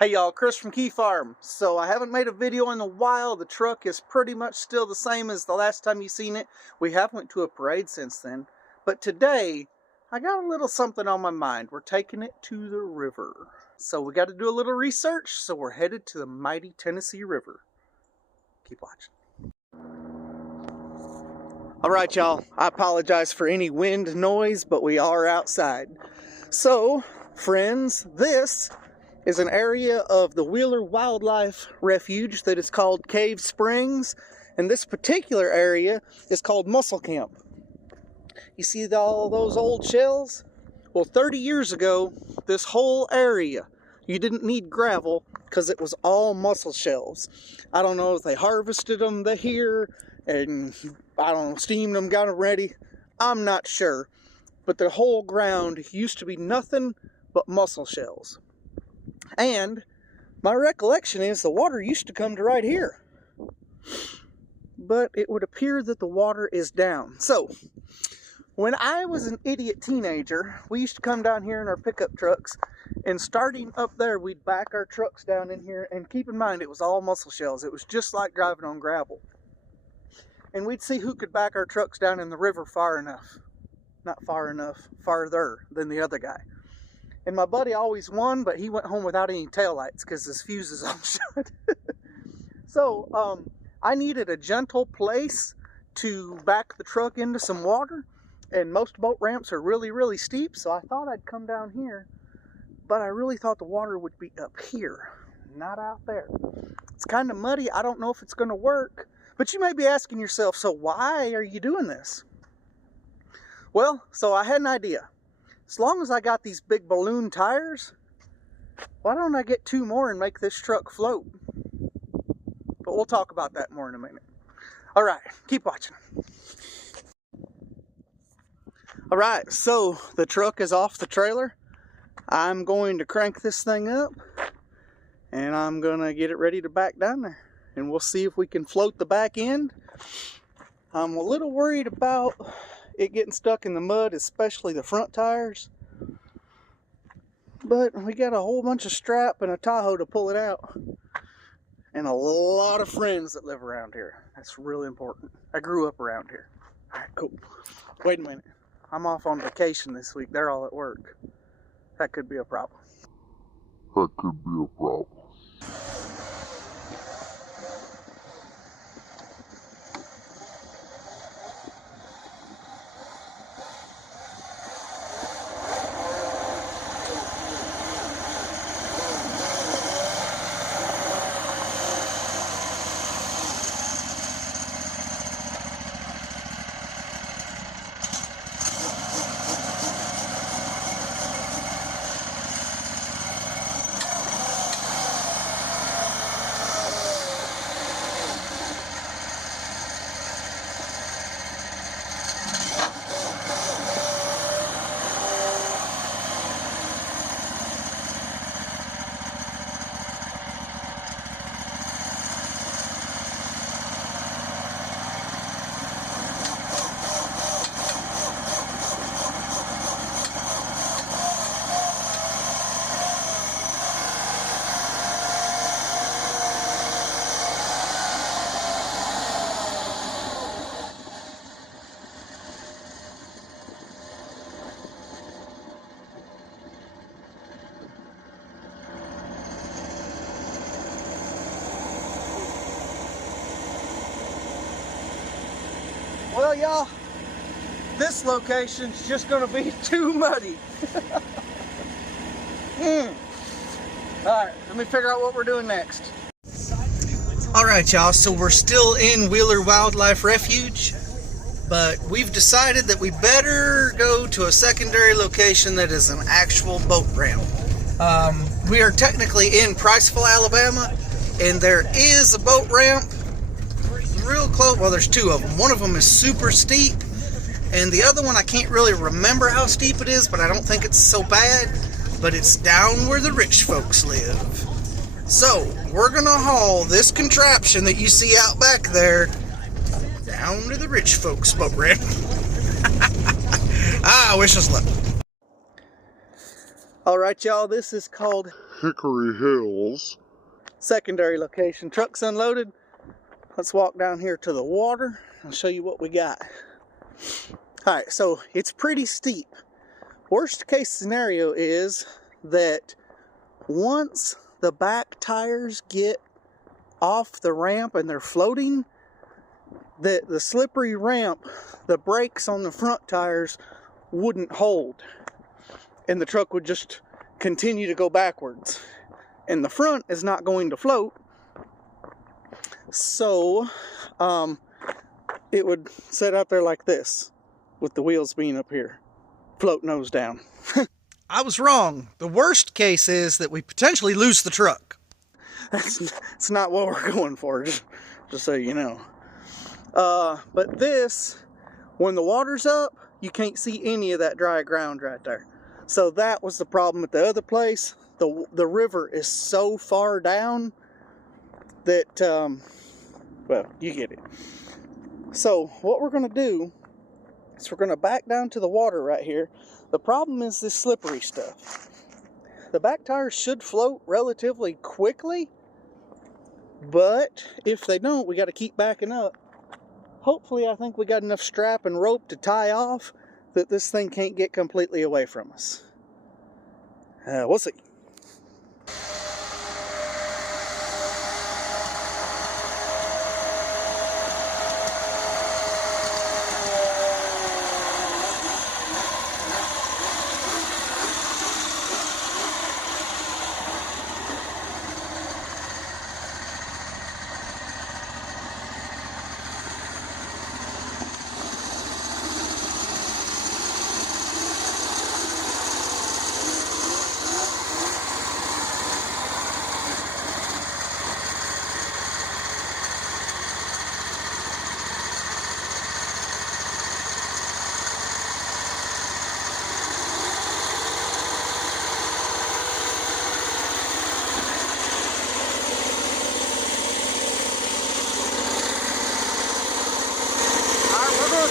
Hey y'all, Chris from Key Farm. So I haven't made a video in a while. The truck is pretty much still the same as the last time you seen it. We have went to a parade since then. But today, I got a little something on my mind. We're taking it to the river. So we got to do a little research. So we're headed to the mighty Tennessee River. Keep watching. Alright y'all, I apologize for any wind noise, but we are outside. So, friends, this is an area of the Wheeler Wildlife Refuge that is called Cave Springs, and this particular area is called Mussel Camp. You see all those old shells? Well, 30 years ago, this whole area, you didn't need gravel because it was all mussel shells. I don't know if they harvested them here and I don't know, steamed them, got them ready. I'm not sure, but the whole ground used to be nothing but mussel shells. And my recollection is the water used to come to right here. But it would appear that the water is down. So, when I was an idiot teenager, we used to come down here in our pickup trucks, and starting up there, we'd back our trucks down in here, and keep in mind, it was all mussel shells. It was just like driving on gravel. And we'd see who could back our trucks down in the river far enough. Not far enough, farther than the other guy. And my buddy always won, but he went home without any taillights because his fuse is all shut. So, I needed a gentle place to back the truck into some water. And most boat ramps are really, really steep, so I thought I'd come down here. But I really thought the water would be up here, not out there. It's kind of muddy. I don't know if it's going to work. But you may be asking yourself, so why are you doing this? Well, so I had an idea. As long as I got these big balloon tires, why don't I get 2 more and make this truck float? But we'll talk about that more in a minute. All right, keep watching. All right, so the truck is off the trailer. I'm going to crank this thing up, and I'm going to get it ready to back down there. And we'll see if we can float the back end. I'm a little worried about it getting stuck in the mud, especially the front tires. But we got a whole bunch of strap and a Tahoe to pull it out. And a lot of friends that live around here. That's really important. I grew up around here. Alright, cool. Wait a minute. I'm off on vacation this week. They're all at work. That could be a problem. Well, y'all, this location's just going to be too muddy. Alright, let me figure out what we're doing next. Alright, y'all, so we're still in Wheeler Wildlife Refuge, but we've decided that we better go to a secondary location that is an actual boat ramp. We are technically in Priceville, Alabama, and there is a boat ramp real close. Well, there's 2 of them. One of them is super steep, and the other one I can't really remember how steep it is, but I don't think it's so bad. But it's down where the rich folks live. So we're gonna haul this contraption that you see out back there down to the rich folks boat ramp. Wish us luck. Alright y'all, this is called Hickory Hills. Secondary location. Truck's unloaded. Let's walk down here to the water. I'll show you what we got. Alright, so it's pretty steep. Worst case scenario is that once the back tires get off the ramp and they're floating, the slippery ramp, the brakes on the front tires wouldn't hold. And the truck would just continue to go backwards. And the front is not going to float. So, it would sit out there like this, with the wheels being up here. Float nose down. I was wrong. The worst case is that we potentially lose the truck. That's not what we're going for, just so you know. But this, when the water's up, you can't see any of that dry ground right there. So that was the problem at the other place. The river is so far down that, well, you get it. So what we're going to do is we're going to back down to the water right here. The problem is this slippery stuff. The back tires should float relatively quickly, but if they don't, we got to keep backing up. Hopefully, I think we got enough strap and rope to tie off that this thing can't get completely away from us. We'll see.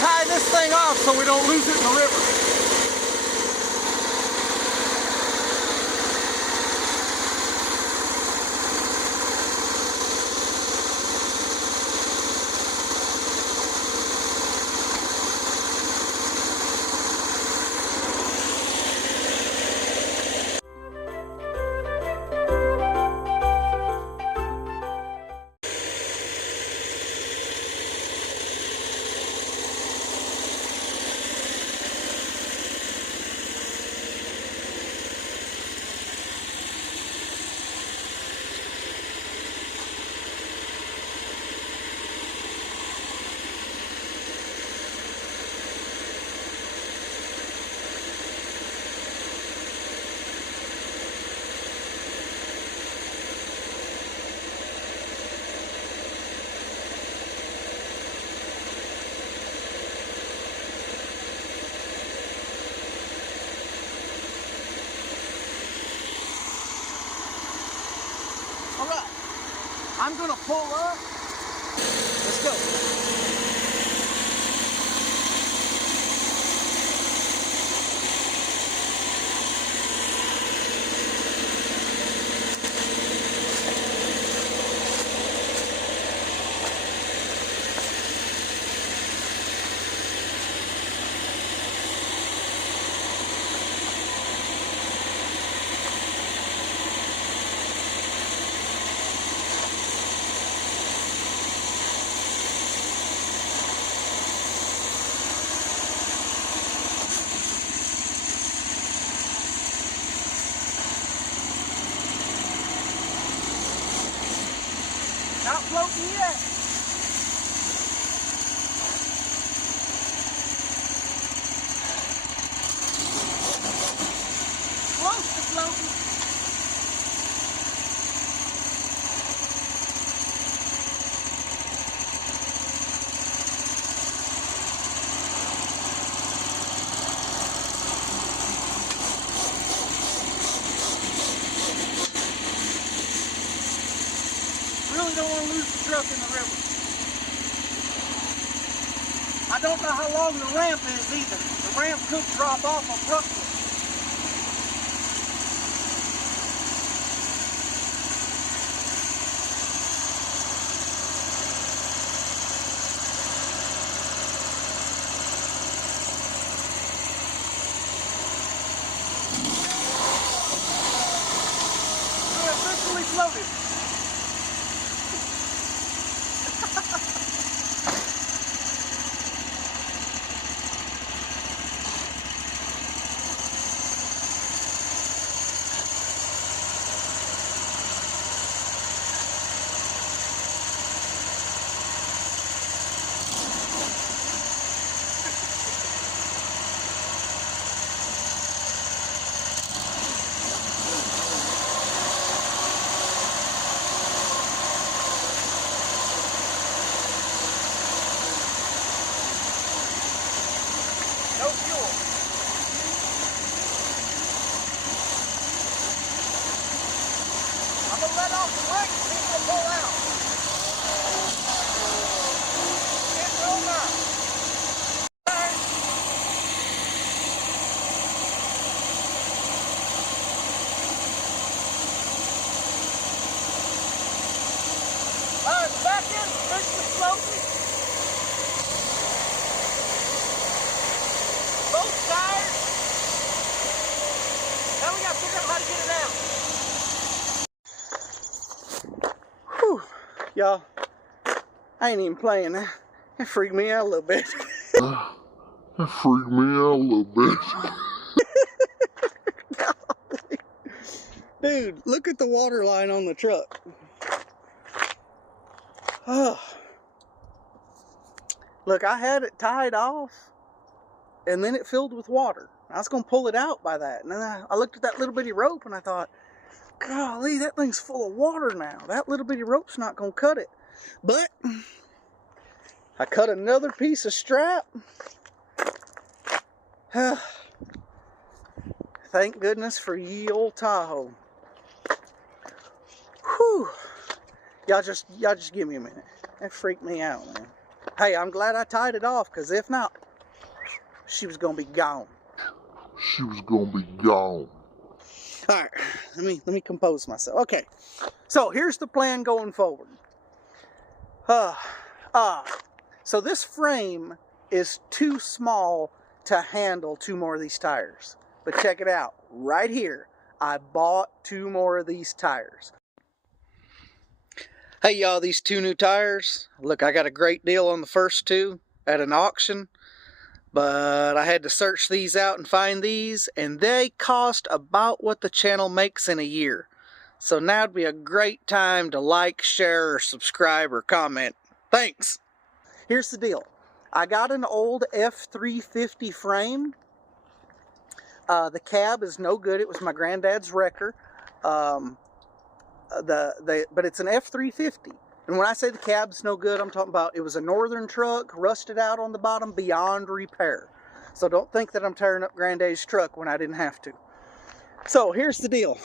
Tie this thing off so we don't lose it in the river. Alright, I'm gonna pull up. Let's go. Not floating yet. Close to floating. Really don't want to lose the truck in the river. I don't know how long the ramp is either. The ramp could drop off abruptly. loaded. No fuel. I'm gonna let off the brake and see if it'll pull out. It's over. Alright, back in, fix the floating. Both tires. Now we gotta figure out how to get it out. Whew. Y'all, I ain't even playing that. It freaked me out a little bit. That freaked me out a little bit. Dude, look at the water line on the truck. Oh. Look, I had it tied off, and then it filled with water. I was going to pull it out by that. And then I looked at that little bitty rope, and I thought, golly, that thing's full of water now. That little bitty rope's not going to cut it. But I cut another piece of strap. Thank goodness for ye old Tahoe. Whew. Y'all just give me a minute. That freaked me out, man. Hey, I'm glad I tied it off, because if not, she was going to be gone. She was gonna be gone. Alright, let me compose myself. Okay, so here's the plan going forward. So this frame is too small to handle 2 more of these tires. But check it out, right here, I bought 2 more of these tires. Hey y'all, these 2 new tires, look, I got a great deal on the first 2 at an auction. But I had to search these out and find these, and they cost about what the channel makes in a year. So now would be a great time to like, share, or subscribe, or comment. Thanks! Here's the deal. I got an old F350 frame. The cab is no good. It was my granddad's wrecker. But it's an F350. And when I say the cab's no good, I'm talking about it was a northern truck, rusted out on the bottom, beyond repair. So don't think that I'm tearing up Granddad's truck when I didn't have to. So here's the deal.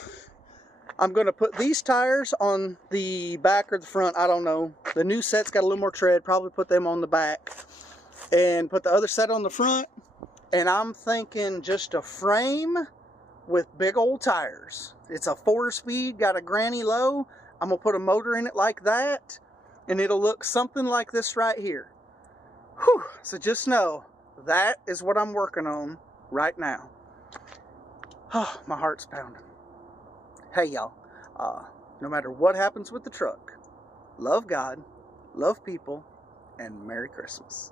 I'm going to put these tires on the back or the front, I don't know. The new set's got a little more tread, probably put them on the back. And put the other set on the front. And I'm thinking just a frame with big old tires. It's a 4-speed, got a granny low. I'm going to put a motor in it like that, and it'll look something like this right here. Whew. So just know, that is what I'm working on right now. Oh, my heart's pounding. Hey, y'all. No matter what happens with the truck, love God, love people, and Merry Christmas.